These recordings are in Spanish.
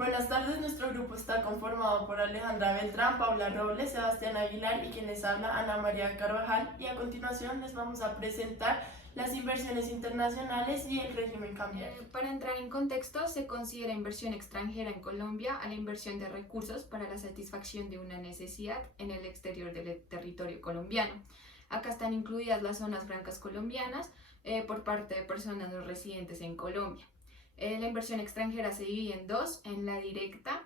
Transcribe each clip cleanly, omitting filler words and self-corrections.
Buenas tardes, nuestro grupo está conformado por Alejandra Beltrán, Paula Robles, Sebastián Aguilar y quienes habla Ana María Carvajal, y a continuación les vamos a presentar las inversiones internacionales y el régimen cambiario. Para entrar en contexto, se considera inversión extranjera en Colombia a la inversión de recursos para la satisfacción de una necesidad en el exterior del territorio colombiano. Acá están incluidas las zonas francas colombianas por parte de personas no residentes en Colombia. La inversión extranjera se divide en dos: en la directa,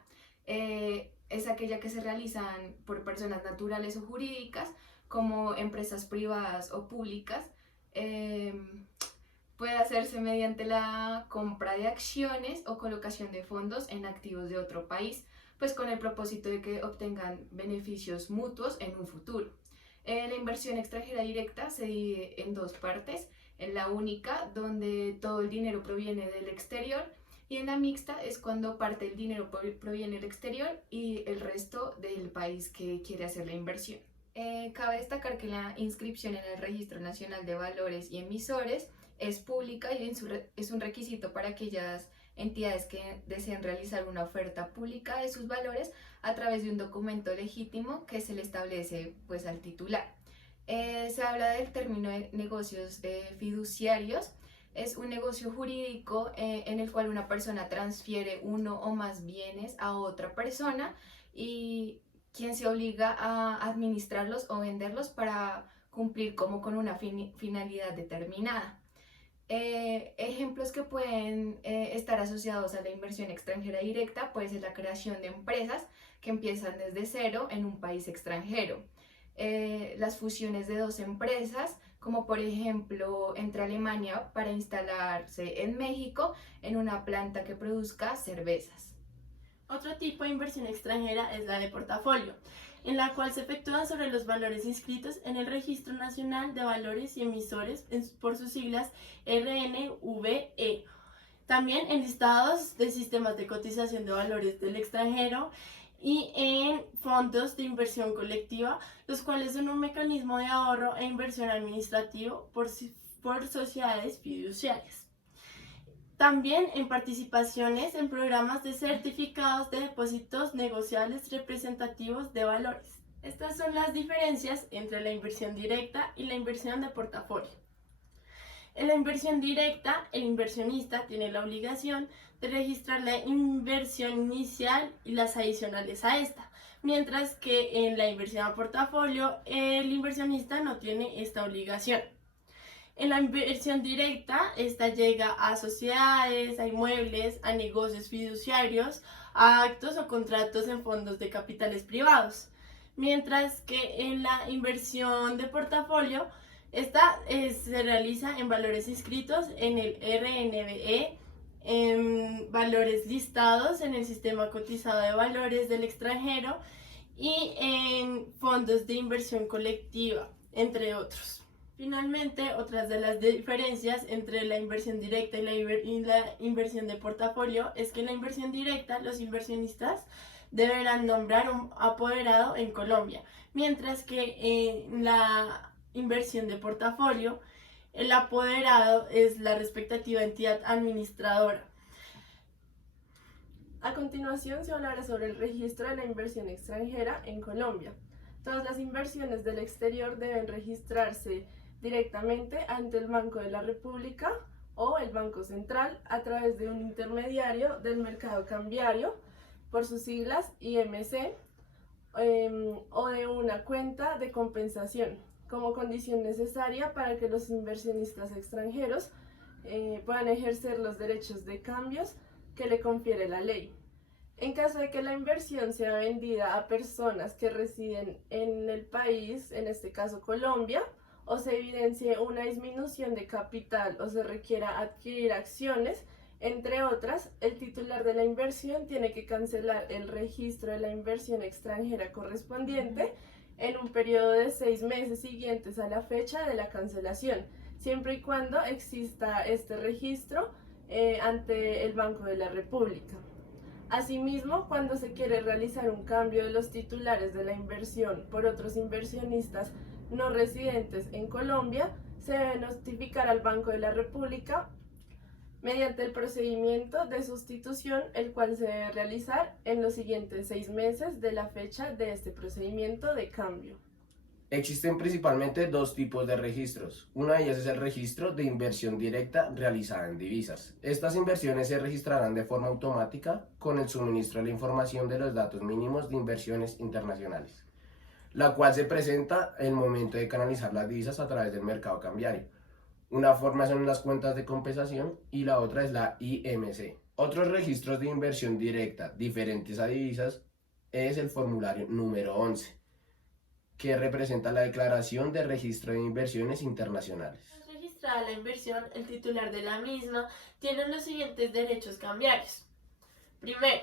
es aquella que se realizan por personas naturales o jurídicas, como empresas privadas o públicas. Puede hacerse mediante la compra de acciones o colocación de fondos en activos de otro país, pues con el propósito de que obtengan beneficios mutuos en un futuro. La inversión extranjera directa se divide en dos partes: en la única, donde todo el dinero proviene del exterior, y en la mixta es cuando parte del dinero proviene del exterior y el resto del país que quiere hacer la inversión. Cabe destacar que la inscripción en el Registro Nacional de Valores y Emisores es pública y es un requisito para aquellas entidades que deseen realizar una oferta pública de sus valores a través de un documento legítimo que se le establece pues al titular. Se habla del término de negocios fiduciarios. Es un negocio jurídico en el cual una persona transfiere uno o más bienes a otra persona y quien se obliga a administrarlos o venderlos para cumplir como con una finalidad determinada. Ejemplos que pueden estar asociados a la inversión extranjera directa puede ser la creación de empresas que empiezan desde cero en un país extranjero. Las fusiones de dos empresas, como por ejemplo entre Alemania para instalarse en México en una planta que produzca cervezas. Otro tipo de inversión extranjera es la de portafolio, en la cual se efectúa sobre los valores inscritos en el Registro Nacional de Valores y Emisores, por sus siglas RNVE. También en listados de sistemas de cotización de valores del extranjero y en fondos de inversión colectiva, los cuales son un mecanismo de ahorro e inversión administrativo por sociedades fiduciarias. También en participaciones en programas de certificados de depósitos negociables representativos de valores. Estas son las diferencias entre la inversión directa y la inversión de portafolio. En la inversión directa, el inversionista tiene la obligación de registrar la inversión inicial y las adicionales a esta, mientras que en la inversión a portafolio, el inversionista no tiene esta obligación. En la inversión directa, esta llega a sociedades, a inmuebles, a negocios fiduciarios, a actos o contratos en fondos de capitales privados. Mientras que en la inversión de portafolio, esta se realiza en valores inscritos en el RNVE, en valores listados en el sistema cotizado de valores del extranjero y en fondos de inversión colectiva, entre otros. Finalmente, otras de las diferencias entre la inversión directa y la inversión de portafolio es que en la inversión directa los inversionistas deberán nombrar un apoderado en Colombia, mientras que en la inversión de portafolio el apoderado es la respectiva entidad administradora. A continuación se hablará sobre el registro de la inversión extranjera en Colombia. Todas las inversiones del exterior deben registrarse directamente ante el Banco de la República o el Banco Central a través de un intermediario del mercado cambiario, por sus siglas IMC, o de una cuenta de compensación, como condición necesaria para que los inversionistas extranjeros puedan ejercer los derechos de cambios que le confiere la ley. En caso de que la inversión sea vendida a personas que residen en el país, en este caso Colombia, o se evidencie una disminución de capital o se requiera adquirir acciones, entre otras, el titular de la inversión tiene que cancelar el registro de la inversión extranjera correspondiente en un periodo de 6 meses siguientes a la fecha de la cancelación, siempre y cuando exista este registro ante el Banco de la República. Asimismo, cuando se quiere realizar un cambio de los titulares de la inversión por otros inversionistas no residentes en Colombia, se debe notificar al Banco de la República mediante el procedimiento de sustitución, el cual se debe realizar en los siguientes 6 meses de la fecha de este procedimiento de cambio. Existen principalmente dos tipos de registros. Una de ellas es el registro de inversión directa realizada en divisas. Estas inversiones se registrarán de forma automática con el suministro de la información de los datos mínimos de inversiones internacionales, la cual se presenta en el momento de canalizar las divisas a través del mercado cambiario. Una forma son las cuentas de compensación y la otra es la IMC. Otros registros de inversión directa diferentes a divisas es el formulario número 11, que representa la declaración de registro de inversiones internacionales. Al registrada la inversión, el titular de la misma tiene los siguientes derechos cambiarios. Primero,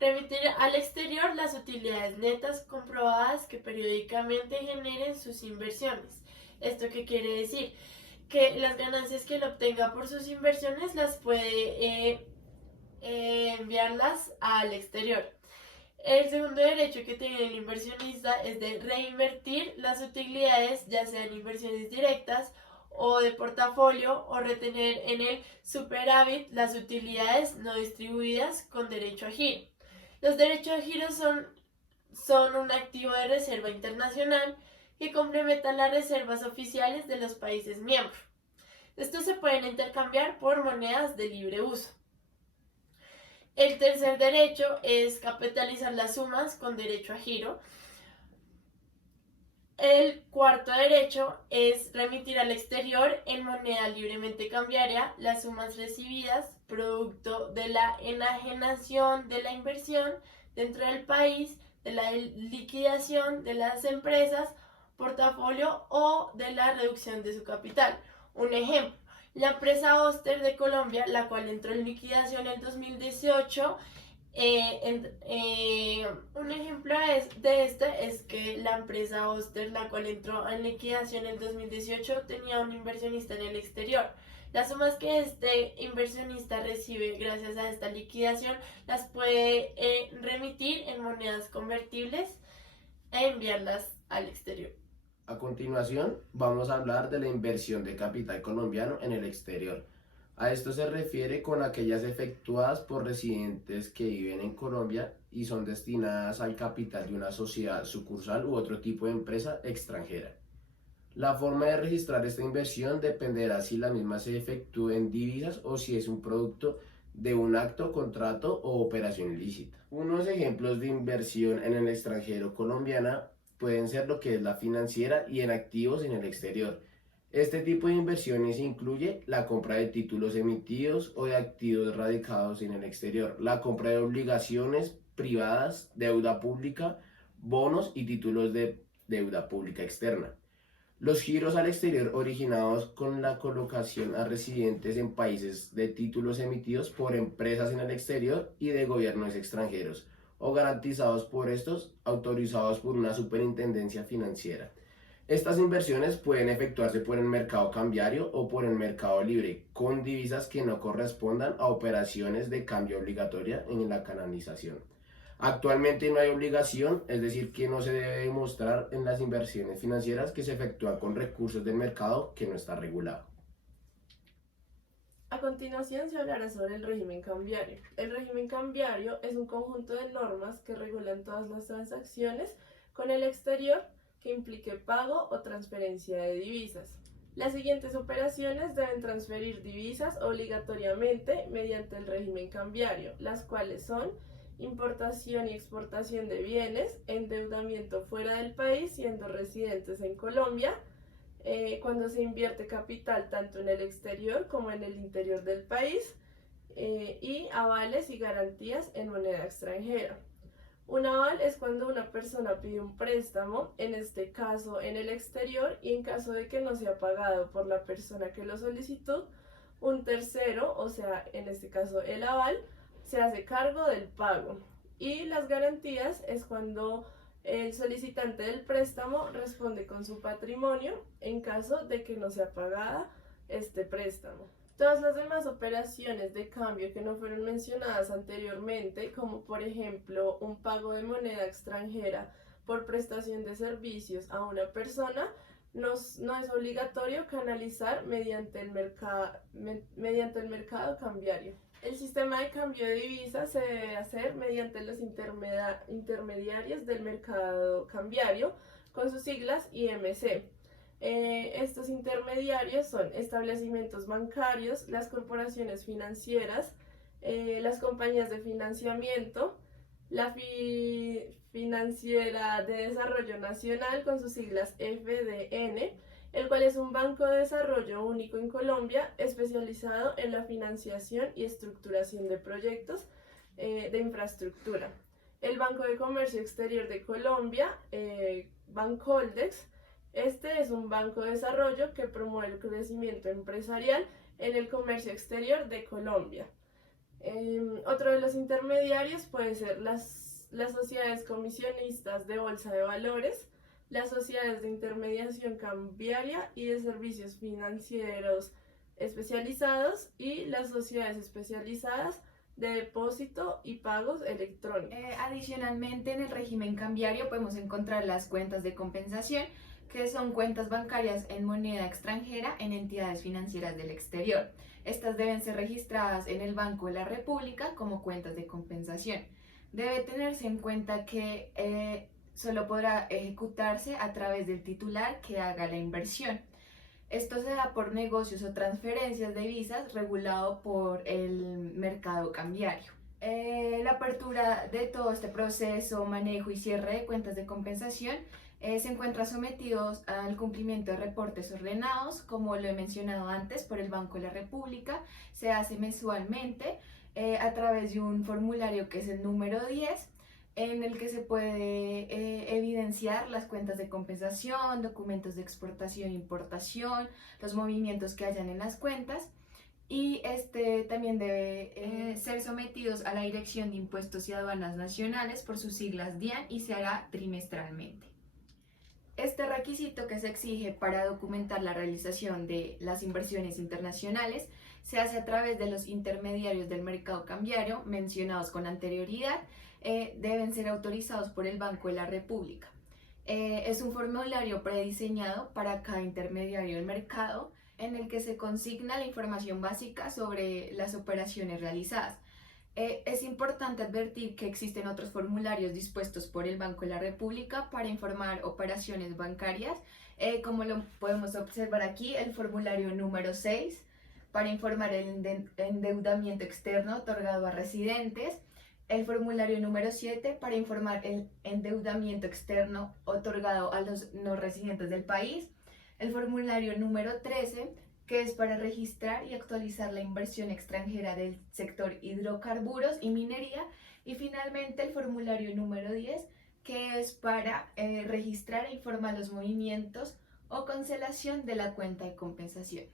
remitir al exterior las utilidades netas comprobadas que periódicamente generen sus inversiones. ¿Esto qué quiere decir? Que las ganancias que él obtenga por sus inversiones las puede enviarlas al exterior. El segundo derecho que tiene el inversionista es de reinvertir las utilidades, ya sean inversiones directas o de portafolio, o retener en el superávit las utilidades no distribuidas con derecho a giro. Los derechos a giro son un activo de reserva internacional que complementan las reservas oficiales de los países miembros. Estos se pueden intercambiar por monedas de libre uso. El tercer derecho es capitalizar las sumas con derecho a giro. El cuarto derecho es remitir al exterior en moneda libremente cambiaria las sumas recibidas producto de la enajenación de la inversión dentro del país, de la liquidación de las empresas, portafolio o de la reducción de su capital. Un ejemplo. La empresa Oster de Colombia, la cual entró en liquidación en 2018, un ejemplo de este es que la empresa Oster, la cual entró en liquidación en 2018, tenía un inversionista en el exterior. Las sumas que este inversionista recibe gracias a esta liquidación las puede remitir en monedas convertibles e enviarlas al exterior. A continuación, vamos a hablar de la inversión de capital colombiano en el exterior. A esto se refiere con aquellas efectuadas por residentes que viven en Colombia y son destinadas al capital de una sociedad, sucursal u otro tipo de empresa extranjera. La forma de registrar esta inversión dependerá si la misma se efectúa en divisas o si es un producto de un acto, contrato o operación ilícita. Unos ejemplos de inversión en el extranjero colombiana pueden ser lo que es la financiera y en activos en el exterior. Este tipo de inversiones incluye la compra de títulos emitidos o de activos radicados en el exterior, la compra de obligaciones privadas, deuda pública, bonos y títulos de deuda pública externa. Los giros al exterior originados con la colocación a residentes en países de títulos emitidos por empresas en el exterior y de gobiernos extranjeros, o garantizados por estos, autorizados por una superintendencia financiera. Estas inversiones pueden efectuarse por el mercado cambiario o por el mercado libre, con divisas que no correspondan a operaciones de cambio obligatoria en la canalización. Actualmente no hay obligación, es decir, que no se debe demostrar en las inversiones financieras que se efectúan con recursos del mercado que no está regulado. A continuación se hablará sobre el régimen cambiario. El régimen cambiario es un conjunto de normas que regulan todas las transacciones con el exterior que implique pago o transferencia de divisas. Las siguientes operaciones deben transferir divisas obligatoriamente mediante el régimen cambiario, las cuales son importación y exportación de bienes, endeudamiento fuera del país siendo residentes en Colombia, cuando se invierte capital tanto en el exterior como en el interior del país, y avales y garantías en moneda extranjera. Un aval es cuando una persona pide un préstamo, en este caso en el exterior, y en caso de que no sea pagado por la persona que lo solicitó, un tercero, o sea, en este caso el aval, se hace cargo del pago. Y las garantías es cuando el solicitante del préstamo responde con su patrimonio en caso de que no sea pagada este préstamo. Todas las demás operaciones de cambio que no fueron mencionadas anteriormente, como por ejemplo un pago de moneda extranjera por prestación de servicios a una persona, no es obligatorio canalizar mediante el mercado cambiario. El sistema de cambio de divisas se debe hacer mediante los intermediarios del mercado cambiario, con sus siglas IMC. Estos intermediarios son establecimientos bancarios, las corporaciones financieras, las compañías de financiamiento, la Financiera de Desarrollo Nacional con sus siglas FDN, el cual es un banco de desarrollo único en Colombia especializado en la financiación y estructuración de proyectos de infraestructura. El Banco de Comercio Exterior de Colombia, Bancoldex, este es un banco de desarrollo que promueve el crecimiento empresarial en el comercio exterior de Colombia. Otro de los intermediarios puede ser las sociedades comisionistas de bolsa de valores, las sociedades de intermediación cambiaria y de servicios financieros especializados y las sociedades especializadas de depósito y pagos electrónicos. Adicionalmente, en el régimen cambiario podemos encontrar las cuentas de compensación, que son cuentas bancarias en moneda extranjera en entidades financieras del exterior. Estas deben ser registradas en el Banco de la República como cuentas de compensación. Debe tenerse en cuenta que solo podrá ejecutarse a través del titular que haga la inversión. Esto se da por negocios o transferencias de divisas regulado por el mercado cambiario. La apertura de todo este proceso, manejo y cierre de cuentas de compensación se encuentra sometidos al cumplimiento de reportes ordenados, como lo he mencionado antes, por el Banco de la República. Se hace mensualmente a través de un formulario que es el número 10, en el que se puede evidenciar las cuentas de compensación, documentos de exportación e importación, los movimientos que hayan en las cuentas, y también debe ser sometidos a la Dirección de Impuestos y Aduanas Nacionales, por sus siglas DIAN, y se hará trimestralmente. Este requisito que se exige para documentar la realización de las inversiones internacionales se hace a través de los intermediarios del mercado cambiario mencionados con anterioridad. Deben ser autorizados por el Banco de la República. Es un formulario prediseñado para cada intermediario del mercado, en el que se consigna la información básica sobre las operaciones realizadas. Es importante advertir que existen otros formularios dispuestos por el Banco de la República para informar operaciones bancarias, como lo podemos observar aquí, el formulario número 6 para informar el endeudamiento externo otorgado a residentes, el formulario número 7 para informar el endeudamiento externo otorgado a los no residentes del país, el formulario número 13, que es para registrar y actualizar la inversión extranjera del sector hidrocarburos y minería, y finalmente el formulario número 10, que es para registrar e informar los movimientos o cancelación de la cuenta de compensación.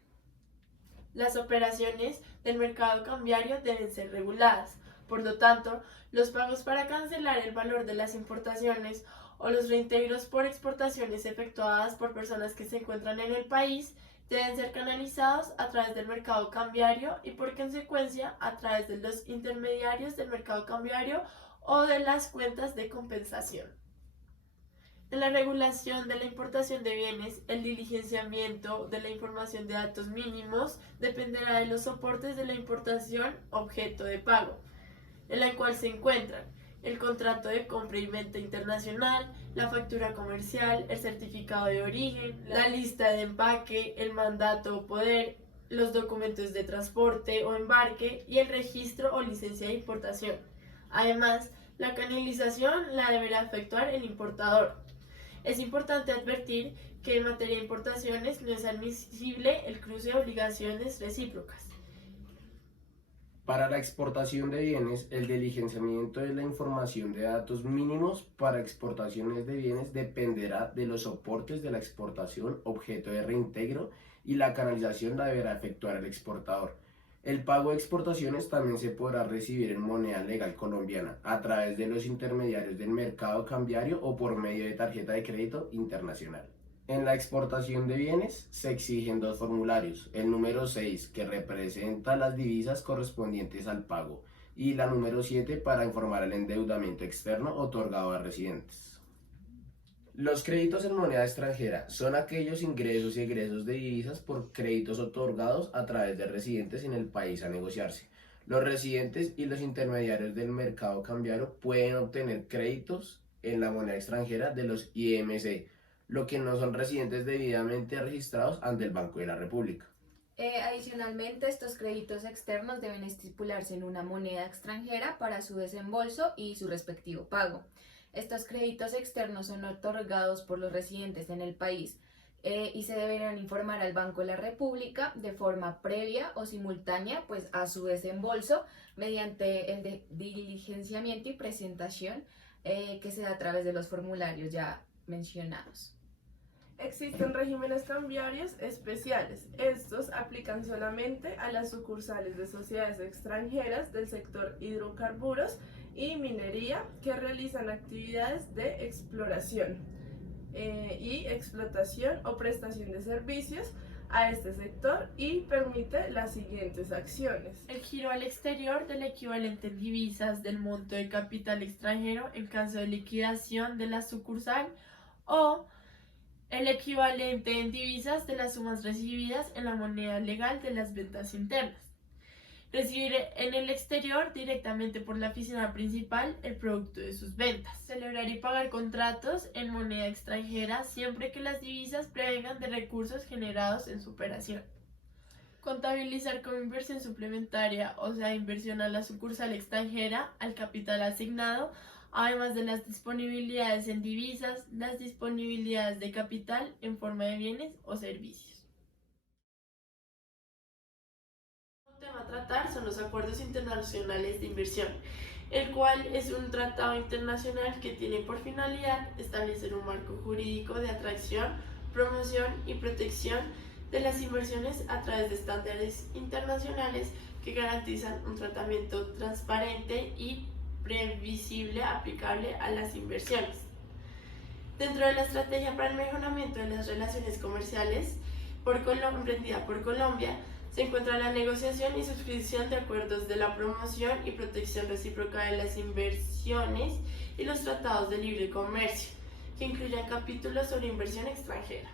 Las operaciones del mercado cambiario deben ser reguladas. Por lo tanto, los pagos para cancelar el valor de las importaciones o los reintegros por exportaciones efectuadas por personas que se encuentran en el país deben ser canalizados a través del mercado cambiario y, por consecuencia, a través de los intermediarios del mercado cambiario o de las cuentas de compensación. En la regulación de la importación de bienes, el diligenciamiento de la información de datos mínimos dependerá de los soportes de la importación objeto de pago, en la cual se encuentran el contrato de compra y venta internacional, la factura comercial, el certificado de origen, la lista de empaque, el mandato o poder, los documentos de transporte o embarque y el registro o licencia de importación. Además, la canalización la deberá efectuar el importador. Es importante advertir que en materia de importaciones no es admisible el cruce de obligaciones recíprocas. Para la exportación de bienes, el diligenciamiento de la información de datos mínimos para exportaciones de bienes dependerá de los soportes de la exportación objeto de reintegro, y la canalización la deberá efectuar el exportador. El pago de exportaciones también se podrá recibir en moneda legal colombiana a través de los intermediarios del mercado cambiario o por medio de tarjeta de crédito internacional. En la exportación de bienes se exigen dos formularios, el número 6 que representa las divisas correspondientes al pago y la número 7 para informar el endeudamiento externo otorgado a residentes. Los créditos en moneda extranjera son aquellos ingresos y egresos de divisas por créditos otorgados a través de residentes en el país a negociarse. Los residentes y los intermediarios del mercado cambiario pueden obtener créditos en la moneda extranjera de los IMC, lo que no son residentes debidamente registrados ante el Banco de la República. Adicionalmente, estos créditos externos deben estipularse en una moneda extranjera para su desembolso y su respectivo pago. Estos créditos externos son otorgados por los residentes en el país y se deberán informar al Banco de la República de forma previa o simultánea pues, a su desembolso mediante el diligenciamiento y presentación que se da a través de los formularios ya mencionados. Existen regímenes cambiarios especiales. Estos aplican solamente a las sucursales de sociedades extranjeras del sector hidrocarburos y minería que realizan actividades de exploración y explotación o prestación de servicios a este sector y permite las siguientes acciones. El giro al exterior del equivalente en divisas del monto de capital extranjero en caso de liquidación de la sucursal o el equivalente en divisas de las sumas recibidas en la moneda legal de las ventas internas. Recibir en el exterior directamente por la oficina principal el producto de sus ventas. Celebrar y pagar contratos en moneda extranjera siempre que las divisas provengan de recursos generados en su operación. Contabilizar como inversión suplementaria, o sea, inversión a la sucursal extranjera, al capital asignado, además de las disponibilidades en divisas, las disponibilidades de capital en forma de bienes o servicios. Un tema a tratar son los acuerdos internacionales de inversión, el cual es un tratado internacional que tiene por finalidad establecer un marco jurídico de atracción, promoción y protección de las inversiones a través de estándares internacionales que garantizan un tratamiento transparente y previsible aplicable a las inversiones. Dentro de la estrategia para el mejoramiento de las relaciones comerciales emprendida por Colombia, se encuentra la negociación y suscripción de acuerdos de la promoción y protección recíproca de las inversiones y los tratados de libre comercio, que incluyen capítulos sobre inversión extranjera.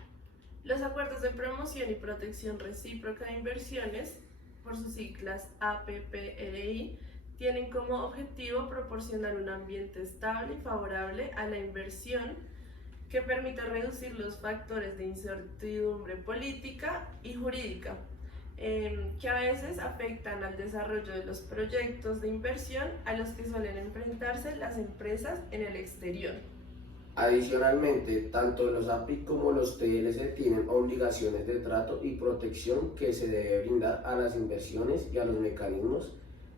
Los acuerdos de promoción y protección recíproca de inversiones, por sus siglas APPRI, tienen como objetivo proporcionar un ambiente estable y favorable a la inversión que permita reducir los factores de incertidumbre política y jurídica que a veces afectan al desarrollo de los proyectos de inversión a los que suelen enfrentarse las empresas en el exterior. Adicionalmente, tanto los API como los TLC tienen obligaciones de trato y protección que se debe brindar a las inversiones y a los mecanismos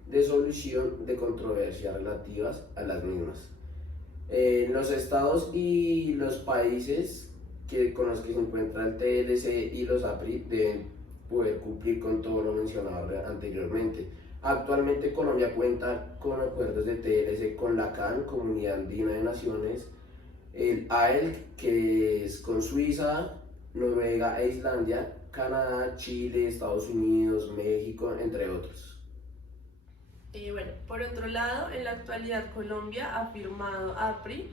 de solución de controversias relativas a las mismas. Los estados y los países con los que se encuentra el TLC y los APRI deben poder cumplir con todo lo mencionado anteriormente. Actualmente Colombia cuenta con acuerdos de TLC con la CAN, Comunidad Andina de Naciones, el AELC, que es con Suiza, Noruega e Islandia, Canadá, Chile, Estados Unidos, México, entre otros. Por otro lado, en la actualidad Colombia ha firmado APRI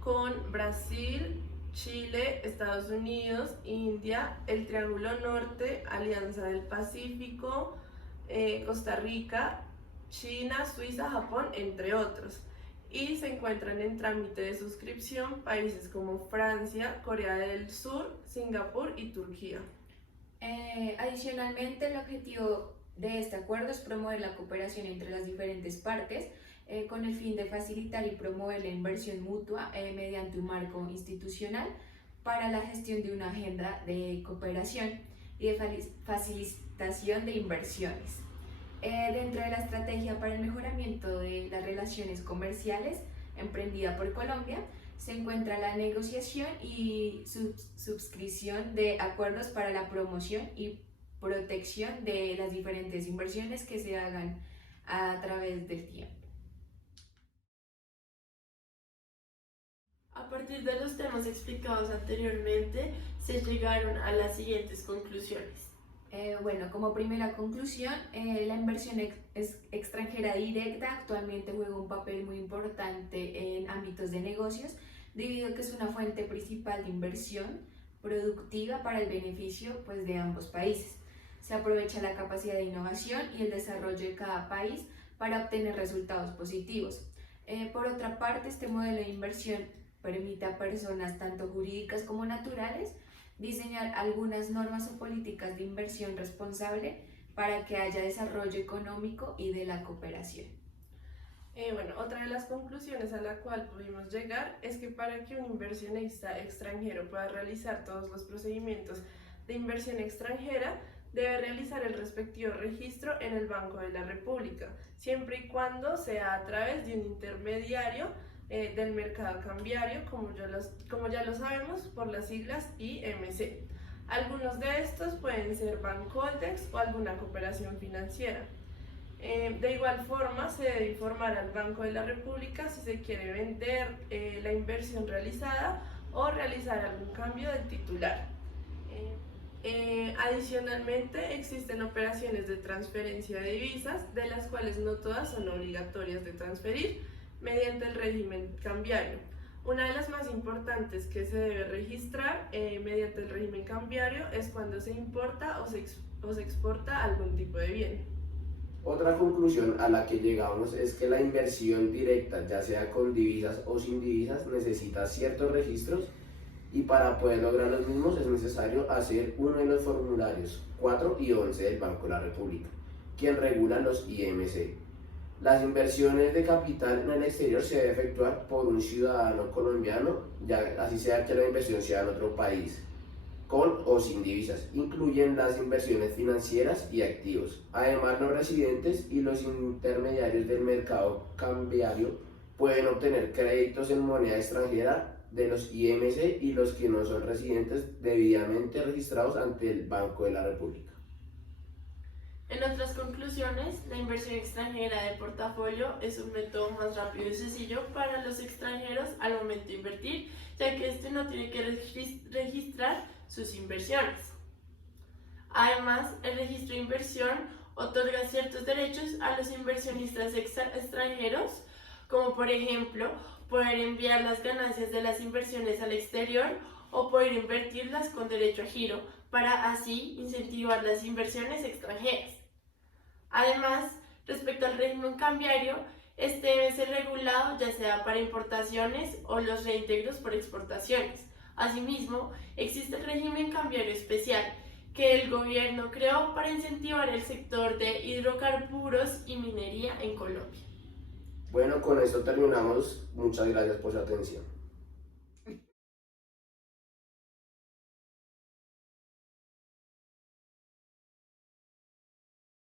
con Brasil, Chile, Estados Unidos, India, el Triángulo Norte, Alianza del Pacífico, Costa Rica, China, Suiza, Japón, entre otros. Y se encuentran en trámite de suscripción países como Francia, Corea del Sur, Singapur y Turquía. Adicionalmente, el objetivo de este acuerdo es promover la cooperación entre las diferentes partes con el fin de facilitar y promover la inversión mutua mediante un marco institucional para la gestión de una agenda de cooperación y de facilitación de inversiones. Dentro de la estrategia para el mejoramiento de las relaciones comerciales emprendida por Colombia, se encuentra la negociación y suscripción de acuerdos para la promoción y protección de las diferentes inversiones que se hagan a través del tiempo. A partir de los temas explicados anteriormente, se llegaron a las siguientes conclusiones. Como primera conclusión, la inversión extranjera directa actualmente juega un papel muy importante en ámbitos de negocios, debido a que es una fuente principal de inversión productiva para el beneficio pues, de ambos países. Se aprovecha la capacidad de innovación y el desarrollo de cada país para obtener resultados positivos. Por otra parte, este modelo de inversión permite a personas tanto jurídicas como naturales diseñar algunas normas o políticas de inversión responsable para que haya desarrollo económico y de la cooperación. Bueno, otra de las conclusiones a la cual pudimos llegar es que para que un inversionista extranjero pueda realizar todos los procedimientos de inversión extranjera, debe realizar el respectivo registro en el Banco de la República, siempre y cuando sea a través de un intermediario del mercado cambiario, como ya lo sabemos por las siglas IMC. Algunos de estos pueden ser Bancoldex o alguna cooperación financiera. De igual forma, se debe informar al Banco de la República si se quiere vender la inversión realizada o realizar algún cambio del titular. Adicionalmente, existen operaciones de transferencia de divisas, de las cuales no todas son obligatorias de transferir mediante el régimen cambiario. Una de las más importantes que se debe registrar mediante el régimen cambiario es cuando se importa o se exporta algún tipo de bien. Otra conclusión a la que llegamos es que la inversión directa, ya sea con divisas o sin divisas, necesita ciertos registros y para poder lograr los mismos es necesario hacer uno de los formularios 4 y 11 del Banco de la República, quien regula los IMC. Las inversiones de capital en el exterior se deben efectuar por un ciudadano colombiano, ya así sea que la inversión sea en otro país, con o sin divisas. Incluyen las inversiones financieras y activos. Además, los residentes y los intermediarios del mercado cambiario pueden obtener créditos en moneda extranjera de los IMC y los que no son residentes debidamente registrados ante el Banco de la República. En otras conclusiones, la inversión extranjera de portafolio es un método más rápido y sencillo para los extranjeros al momento de invertir, ya que este no tiene que registrar sus inversiones. Además, el registro de inversión otorga ciertos derechos a los inversionistas extranjeros, como por ejemplo, poder enviar las ganancias de las inversiones al exterior o poder invertirlas con derecho a giro, para así incentivar las inversiones extranjeras. Además, respecto al régimen cambiario, este debe ser regulado ya sea para importaciones o los reintegros por exportaciones. Asimismo, existe el régimen cambiario especial que el gobierno creó para incentivar el sector de hidrocarburos y minería en Colombia. Bueno, con esto terminamos. Muchas gracias por su atención.